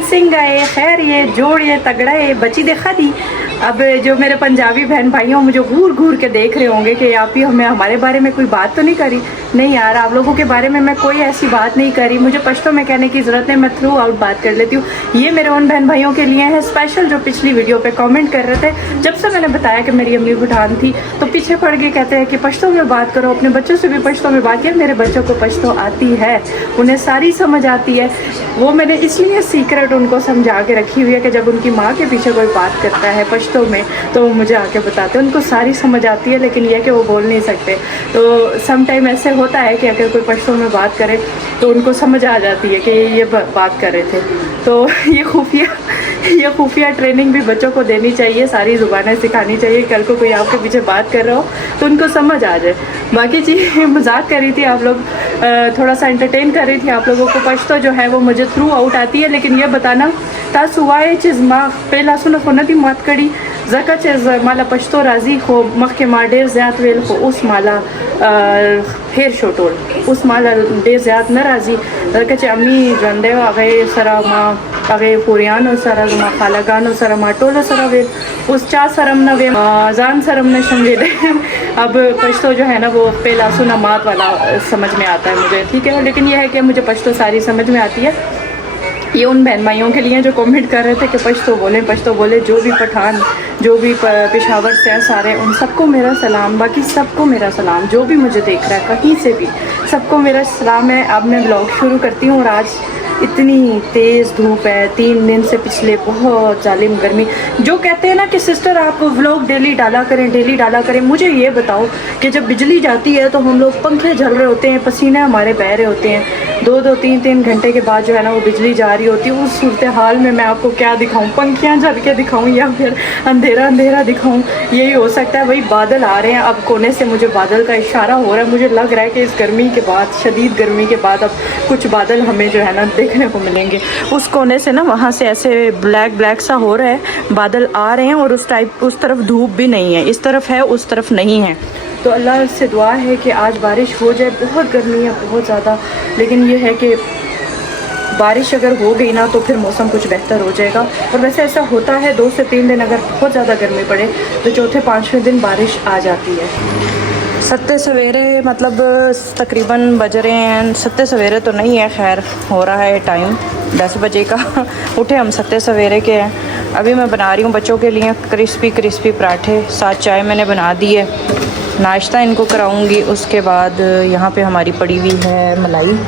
Full Singh है खैर ये जोड़ ये तगड़ा है बची देखा थी। अब जो मेरे पंजाबी बहन भाइयों मुझे घूर घूर के देख रहे होंगे कि आप ही हमें हमारे बारे में कोई बात तो नहीं करी। नहीं यार, आप लोगों के बारे में मैं कोई ऐसी बात नहीं करी, मुझे पश्तो में कहने की ज़रूरत है, मैं थ्रू आउट बात कर लेती हूँ। ये मेरे उन बहन भाइयों के लिए है स्पेशल जो पिछली वीडियो पे कमेंट कर रहे थे। जब से मैंने बताया कि मेरी अम्मी बुढ़ान थी तो पीछे पड़ के कहते हैं कि पश्तो में बात करो, अपने बच्चों से भी पश्तो में बात किया। मेरे बच्चों को पश्तो आती है, उन्हें सारी समझ आती है। वो मैंने इसलिए सीक्रेट उनको समझा के रखी हुई है कि जब उनकी माँ के पीछे कोई बात करता है पश्तो में तो वो मुझे आके बताते हैं। उनको सारी समझ आती है लेकिन यह कि वो बोल नहीं सकते। तो सम टाइम ऐसे होता है कि अगर कोई पश्तो में बात करे तो उनको समझ आ जाती है कि ये बात कर रहे थे। तो ये खुफिया ट्रेनिंग भी बच्चों को देनी चाहिए, सारी ज़ुबानें सिखानी चाहिए। कल को कोई आपके पीछे बात कर रहा हो तो उनको समझ आ जाए। बाकी चीज़ मजाक कर रही थी, आप लोग थोड़ा सा एंटरटेन कर रही थी। आप लोगों को पश्तो जो है वो मुझे थ्रू आउट आती है, लेकिन ये बताना तासुवाए चीज़ माँ पहला सुन थी मत कड़ी जका चीज़ माला पश्तो राजी हो मख के माँ डेर ज़्यादा वेल हो उस माला फेर शोटोल उस माला डेर ज़्यादा न राजी जका चे अम्मी रंदे आगे सरा माँ आगे पुरियानो सरा माँ खालागानो सरा माँ टोलो सरा वेल उस चा सरम न वे जान सरम न शमवेल। अब पश्तो जो है ना वो पहला सुना मात वाला समझ में आता है मुझे, ठीक है। लेकिन यह है कि मुझे पश्तो सारी समझ में आती है। ये उन बहन भाइयों के लिए जो कमेंट कर रहे थे कि पश्तो बोले, जो भी पठान जो भी पेशावर से हैं सारे, उन सबको मेरा सलाम। बाकी सबको मेरा सलाम, जो भी मुझे देख रहा है कहीं से भी, सबको मेरा सलाम है। अब मैं व्लॉग शुरू करती हूँ और आज इतनी तेज़ धूप है, 3 दिन से पिछले बहुत जालिम गर्मी। जो कहते हैं ना कि सिस्टर आप व्लॉग डेली डाला करें, मुझे ये बताओ कि जब बिजली जाती है तो हम लोग पंखे झल रहे होते हैं, पसीने हमारे बह रहे होते हैं, 2-2 3-3 घंटे के बाद जो है ना वो बिजली जा रही होती है। उस सूरत हाल में मैं आपको क्या दिखाऊं, पंखियाँ झल के दिखाऊं या फिर अंधेरा दिखाऊं? यही हो सकता है। वही बादल आ रहे हैं, अब कोने से मुझे बादल का इशारा हो रहा है। मुझे लग रहा है कि इस गर्मी के बाद, शदीद गर्मी के बाद अब कुछ बादल हमें जो है ना देखने को मिलेंगे। उस कोने से ना वहाँ से ऐसे ब्लैक सा हो रहा है, बादल आ रहे हैं और उस तरफ धूप भी नहीं है, इस तरफ है उस तरफ नहीं है। तो अल्लाह से दुआ है कि आज बारिश हो जाए। बहुत गर्मी है, बहुत ज़्यादा, लेकिन ये है कि बारिश अगर हो गई ना तो फिर मौसम कुछ बेहतर हो जाएगा। और वैसे ऐसा होता है 2 से 3 दिन अगर बहुत ज़्यादा गर्मी पड़े तो चौथे 5वें दिन बारिश आ जाती है। सत्ते सवेरे मतलब तकरीबन बज रहे हैं, सत्ते सवेरे तो नहीं है, खैर हो रहा है टाइम 10 बजे का। उठे हम सत्ते सवेरे के हैं। अभी मैं बना रही हूँ बच्चों के लिए क्रिस्पी पराठे, साथ चाय मैंने बना दी है, नाश्ता इनको कराऊंगी। उसके बाद यहाँ पे हमारी पड़ी हुई है मलाई,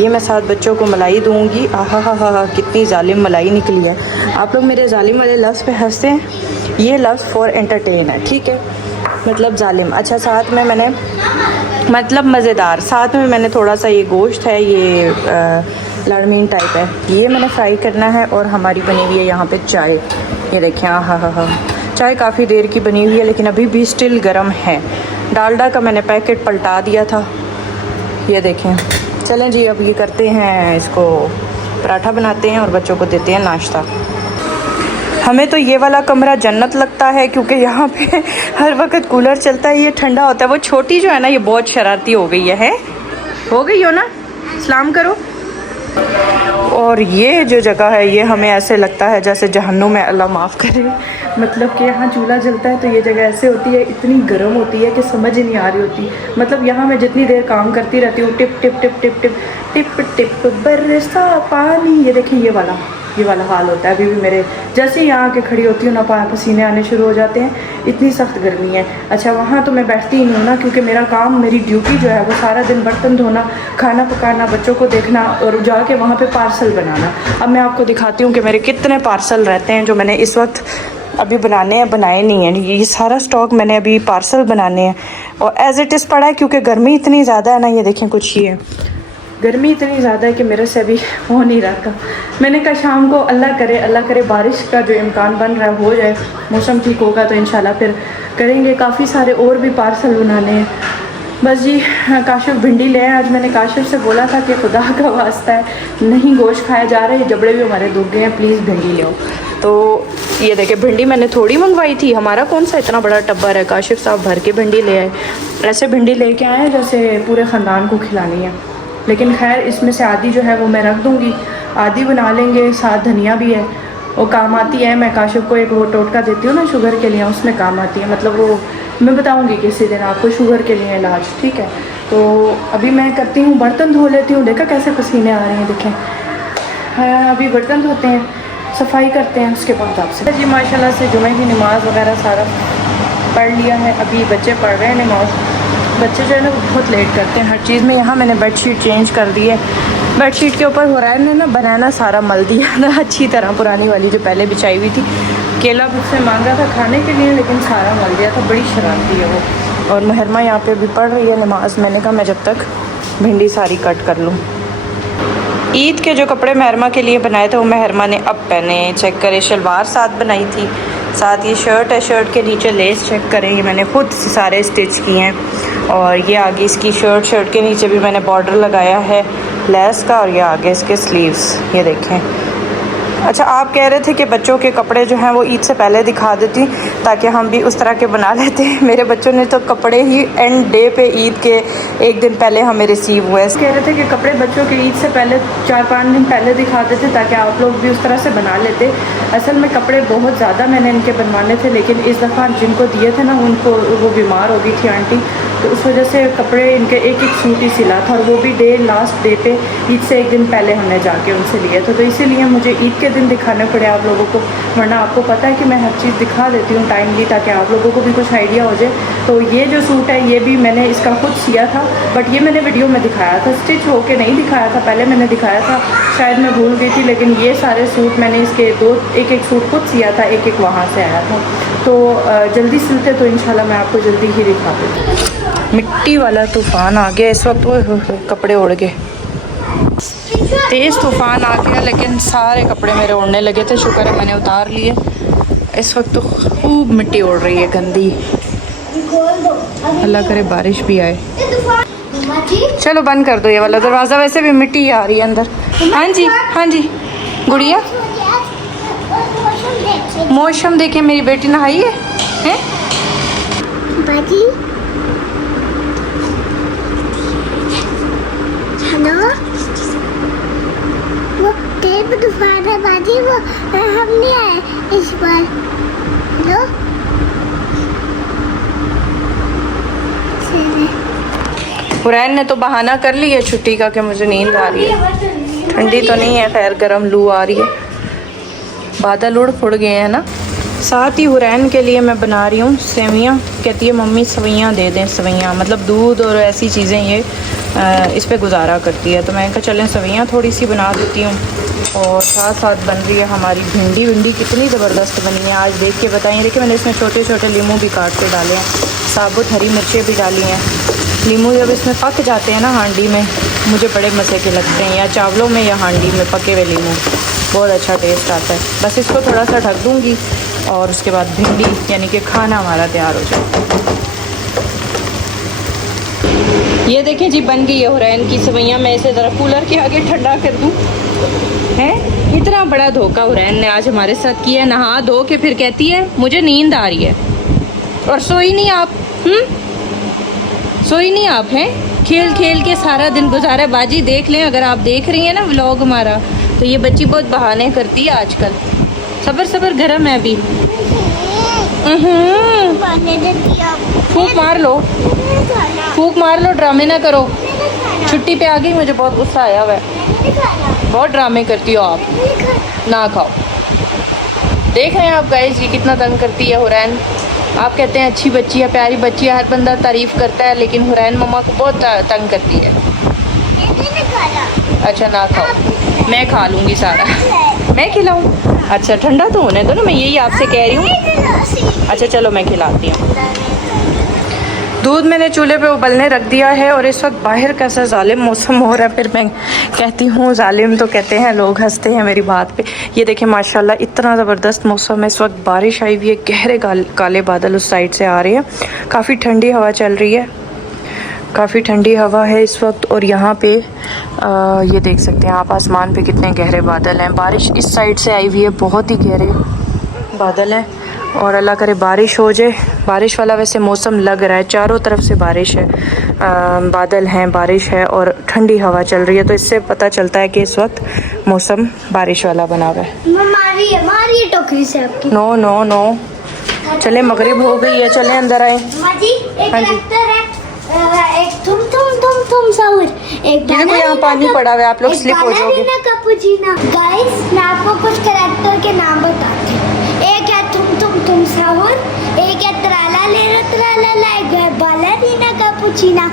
ये मैं साथ बच्चों को मलाई दूंगी। आहा कितनी जालिम मलाई निकली है। आप लोग मेरे जालिम वाले लफ्ज़ पे हंसते हैं, ये लफ्ज़ फॉर एंटरटेन है, ठीक है, मतलब जालिम। अच्छा, साथ में मैंने मतलब मज़ेदार, साथ में मैंने थोड़ा सा ये गोश्त है, ये लड़मीन टाइप है, ये मैंने फ्राई करना है। और हमारी बनी हुई है यहाँ पे चाय, ये देखें। आहा चाय काफ़ी देर की बनी हुई है लेकिन अभी भी स्टिल गर्म है। डालडा का मैंने पैकेट पलटा दिया था, ये देखें। चलें जी, अब ये करते हैं, इसको पराठा बनाते हैं और बच्चों को देते हैं नाश्ता। हमें तो ये वाला कमरा जन्नत लगता है क्योंकि यहाँ पे हर वक्त कूलर चलता है, ये ठंडा होता है। वो छोटी जो है ना ये बहुत शरारती हो गई है? हो गई हो ना, सलाम करो। और ये जो जगह है ये हमें ऐसे लगता है जैसे जहन्नुम है, अल्लाह माफ़ करे। मतलब कि यहाँ चूल्हा जलता है तो ये जगह ऐसे होती है, इतनी गर्म होती है कि समझ ही नहीं आ रही होती। मतलब यहाँ मैं जितनी देर काम करती रहती हूँ, tip tip tip tip tip tip tip बरसा पानी, ये देखिए ये वाला हाल होता है। अभी भी मेरे जैसे ही यहाँ आके खड़ी होती हूँ ना पसीने आने शुरू हो जाते हैं, इतनी सख्त गर्मी है। अच्छा, वहाँ तो मैं बैठती ही नहीं हूँ ना, क्योंकि मेरा काम, मेरी ड्यूटी जो है वो सारा दिन बर्तन धोना, खाना पकाना, बच्चों को देखना और जाके वहाँ पे पार्सल बनाना। अब मैं आपको दिखाती हूँ कि मेरे कितने पार्सल रहते हैं जो मैंने इस वक्त अभी बनाने हैं, बनाए नहीं हैं। ये सारा स्टॉक मैंने अभी पार्सल बनाने हैं और एज़ इट इज़ पड़ा है क्योंकि गर्मी इतनी ज़्यादा है ना। ये देखें, कुछ ये गर्मी इतनी ज़्यादा है कि मेरे से अभी हो नहीं रहा था। मैंने कहा शाम को अल्लाह करे बारिश का जो इम्कान बन रहा है हो जाए, मौसम ठीक होगा तो इंशाल्लाह फिर करेंगे। काफ़ी सारे और भी पार्सल बनाने हैं। बस जी, काशिफ भिंडी ले आए आज। मैंने काशिफ से बोला था कि खुदा का वास्ता है, नहीं गोश्त खाया जा रहा है, जबड़े भी हमारे दुख गए हैं, प्लीज़ भिंडी ले आओ। तो ये देखिए, भिंडी मैंने थोड़ी मंगवाई थी, हमारा कौन सा इतना बड़ा टब्बर है। काशिफ साहब भर के भिंडी ले आए। ऐसे भिंडी लेके आए जैसे पूरे ख़ानदान को खिलानी है। लेकिन खैर इसमें से आधी जो है वो मैं रख दूँगी आधी बना लेंगे, साथ धनिया भी है, वो काम आती है। मैं काशिफ को एक वो टोटका देती हूँ ना शुगर के लिए, उसमें काम आती है। मतलब वो मैं बताऊँगी किसी दिन आपको, शुगर के लिए इलाज, ठीक है। तो अभी मैं करती हूँ, बर्तन धो लेती हूँ। देखा कैसे पसीने आ रहे हैं, देखें। हाँ, अभी बर्तन धोते हैं, सफाई करते हैं, उसके बाद आपसे जी माशाल्लाह से जुमे की नमाज़ वगैरह सारा पढ़ लिया है। अभी बच्चे पढ़ रहे हैं नमाज़। बच्चे जो है ना बहुत लेट करते हैं हर चीज़ में। यहाँ मैंने बेडशीट चेंज कर दी है। बेडशीट के ऊपर हो रहा है ना बनाना सारा मल दिया ना अच्छी तरह, पुरानी वाली जो पहले बिछाई हुई थी। केला मुझसे मांगा था खाने के लिए, लेकिन सारा मल दिया था। बड़ी शरारती है वो। और महरमा यहाँ पे भी पढ़ रही है नमाज़। मैंने कहा मैं जब तक भिंडी सारी कट कर लूँ। ईद के जो कपड़े महरमा के लिए बनाए थे वो महरमा ने अब पहने। चेक करें, शलवार साथ बनाई थी, साथ ये शर्ट है। शर्ट के नीचे लेस चेक करें, ये मैंने खुद सारे स्टिच किए हैं। और ये आगे इसकी शर्ट के नीचे भी मैंने बॉर्डर लगाया है लेस का। और ये आगे इसके स्लीव्स, ये देखें। अच्छा, आप कह रहे थे कि बच्चों के कपड़े जो हैं वो ईद से पहले दिखा देती ताकि हम भी उस तरह के बना लेते हैं। मेरे बच्चों ने तो कपड़े ही एंड डे पे ईद के एक दिन पहले हमें रिसीव हुए। कह रहे थे कि कपड़े बच्चों के ईद से पहले 4-5 दिन पहले दिखा देते ताकि आप लोग भी उस तरह से बना लेते। असल में कपड़े बहुत ज़्यादा मैंने इनके बनवाने थे, लेकिन इस दफ़ा जिनको दिए थे ना उनको वो बीमार हो गई थी आंटी, तो उस वजह से कपड़े इनके एक सूट ही सिला था। और वो भी लास्ट डे पे ईद से एक दिन पहले हमने जाके उनसे लिए थे। तो इसीलिए मुझे ईद के दिन दिखाने पड़े आप लोगों को, वरना आपको पता है कि मैं हर चीज़ दिखा देती हूँ टाइमली ताकि आप लोगों को भी कुछ आइडिया हो जाए। तो ये जो सूट है ये भी मैंने इसका खुद सिया था, बट ये मैंने वीडियो में दिखाया था, स्टिच होके नहीं दिखाया था। पहले मैंने दिखाया था, शायद मैं भूल गई थी। लेकिन ये सारे सूट मैंने इसके एक सूट खुद सिया था, एक वहाँ से आया था। तो जल्दी सिलते तो इंशाल्लाह मैं आपको जल्दी ही दिखा देती। मिट्टी वाला तूफ़ान आ गया इस वक्त, कपड़े उड़ गए। तेज़ तूफ़ान आ गया, लेकिन सारे कपड़े मेरे उड़ने लगे थे। शुक्र है मैंने उतार लिए। इस वक्त तो खूब मिट्टी उड़ रही है गंदी। अल्लाह करे बारिश भी आए। चलो बंद कर दो ये वाला दरवाज़ा, वैसे भी मिट्टी आ रही है अंदर। हाँ जी, हाँ जी गुड़िया, मौसम देखे, मेरी बेटी नहाई है? हेलो, वो तेज तूफान है बाजी, वो हम नहीं आए इस बार। हेलो, हुरैन ने तो बहाना कर लिया छुट्टी का कि मुझे नींद आ रही है। ठंडी तो नहीं है खैर, गर्म लू आ रही है। बादल उड़ फुड़ गए हैं ना। साथ ही हुरैन के लिए मैं बना रही हूँ सेवियाँ। कहती है मम्मी सवैयाँ दे दें, सवैयाँ मतलब दूध और ऐसी चीज़ें ये इस पे गुजारा करती है। तो मैंने कहा चलें सवैयाँ थोड़ी सी बना देती हूँ। और साथ साथ बन रही है हमारी भिंडी कितनी ज़बरदस्त बनी है, आज देख के बताइए। देखिए मैंने इसमें छोटे छोटे लीमू भी काट के डाले हैं, साबुत हरी मिर्चें भी डाली हैं। लीमू जब इसमें पक जाते हैं ना हांडी में, मुझे बड़े मज़े के लगते हैं, या चावलों में या हांडी में पके हुए लीमू, बहुत अच्छा टेस्ट आता है। बस इसको थोड़ा सा ढक दूँगी और उसके बाद भिंडी यानी कि खाना हमारा तैयार हो जाए। ये देखें जी बन गई है हुरैन की सवैयाँ। मैं इसे ज़रा कूलर के आगे ठंडा कर दूँ। है इतना बड़ा धोखा हुरैन ने आज हमारे साथ किया। नहा धो के फिर कहती है मुझे नींद आ रही है, और सोई नहीं आप। सोई नहीं आप हैं, खेल खेल के सारा दिन गुजारा। बाजी देख लें, अगर आप देख रही हैं ना व्लॉग हमारा, तो ये बच्ची बहुत बहाने करती है आजकल। सबर गर्म है अभी। फूक मार लो, फूक मार लो, ड्रामे ना करो। छुट्टी पे आ गई, मुझे बहुत गुस्सा आया हुआ है। बहुत ड्रामे करती हो आप, ना खाओ। देख रहे हैं आप गाइस ये कितना तंग करती है हुरैन। आप कहते हैं अच्छी बच्ची है, प्यारी बच्ची है, हर बंदा तारीफ़ करता है, लेकिन हुरैन मम्मा को बहुत तंग करती है। अच्छा ना खाओ, मैं खा लूँगी सारा। मैं खिलाऊँ? अच्छा ठंडा तो होने दो ना, मैं यही आपसे कह रही हूँ। अच्छा चलो मैं खिलाती हूँ। दूध मैंने चूल्हे पे उबलने रख दिया है, और इस वक्त बाहर कैसा जालिम मौसम हो रहा है। फिर मैं कहती हूँ जालिम तो कहते हैं लोग, हंसते हैं मेरी बात पे। ये देखें माशाल्लाह इतना ज़बरदस्त मौसम है। इस वक्त बारिश आई हुई है, गहरे काले बादल उस साइड से आ रहे हैं। काफ़ी ठंडी हवा चल रही है, काफ़ी ठंडी हवा है इस वक्त। और यहाँ पे ये देख सकते हैं आप आसमान पे कितने गहरे बादल हैं। बारिश इस साइड से आई हुई है, बहुत ही गहरे बादल हैं। और अल्लाह करे बारिश हो जाए। बारिश वाला वैसे मौसम लग रहा है, चारों तरफ से बारिश है, बादल हैं, बारिश है और ठंडी हवा चल रही है, तो इससे पता चलता है कि इस वक्त मौसम बारिश वाला बना हुआ है। मारी टोकरी से आपकी। नो नो नो, चले मगरिब हो गई है, चले अंदर आए। माजी एक हाँ जी। ट्रैक्टर है, एक तुम साउर, एक देखो यहाँ पानी पड़ा हुआ है, आप लोग स्लिप हो जाओगे। कैपुचिनो। गाइस मैं आपको कुछ कैरेक्टर के नाम बताती हूँ। एक है तुम साउर, एक है त्राला लेरा त्राला ला, एक है बालरीना कैपुचिना,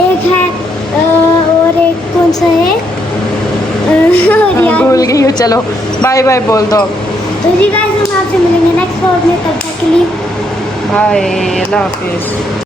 एक है और एक कौन सा है और यार भूल गई हो। चलो बाय बाय बोल दो। तो जी गाइस हम आपसे मिलेंगे नेक्स्ट व्लॉग में, तब तक के लिए बाय, अल्लाह हाफिज़।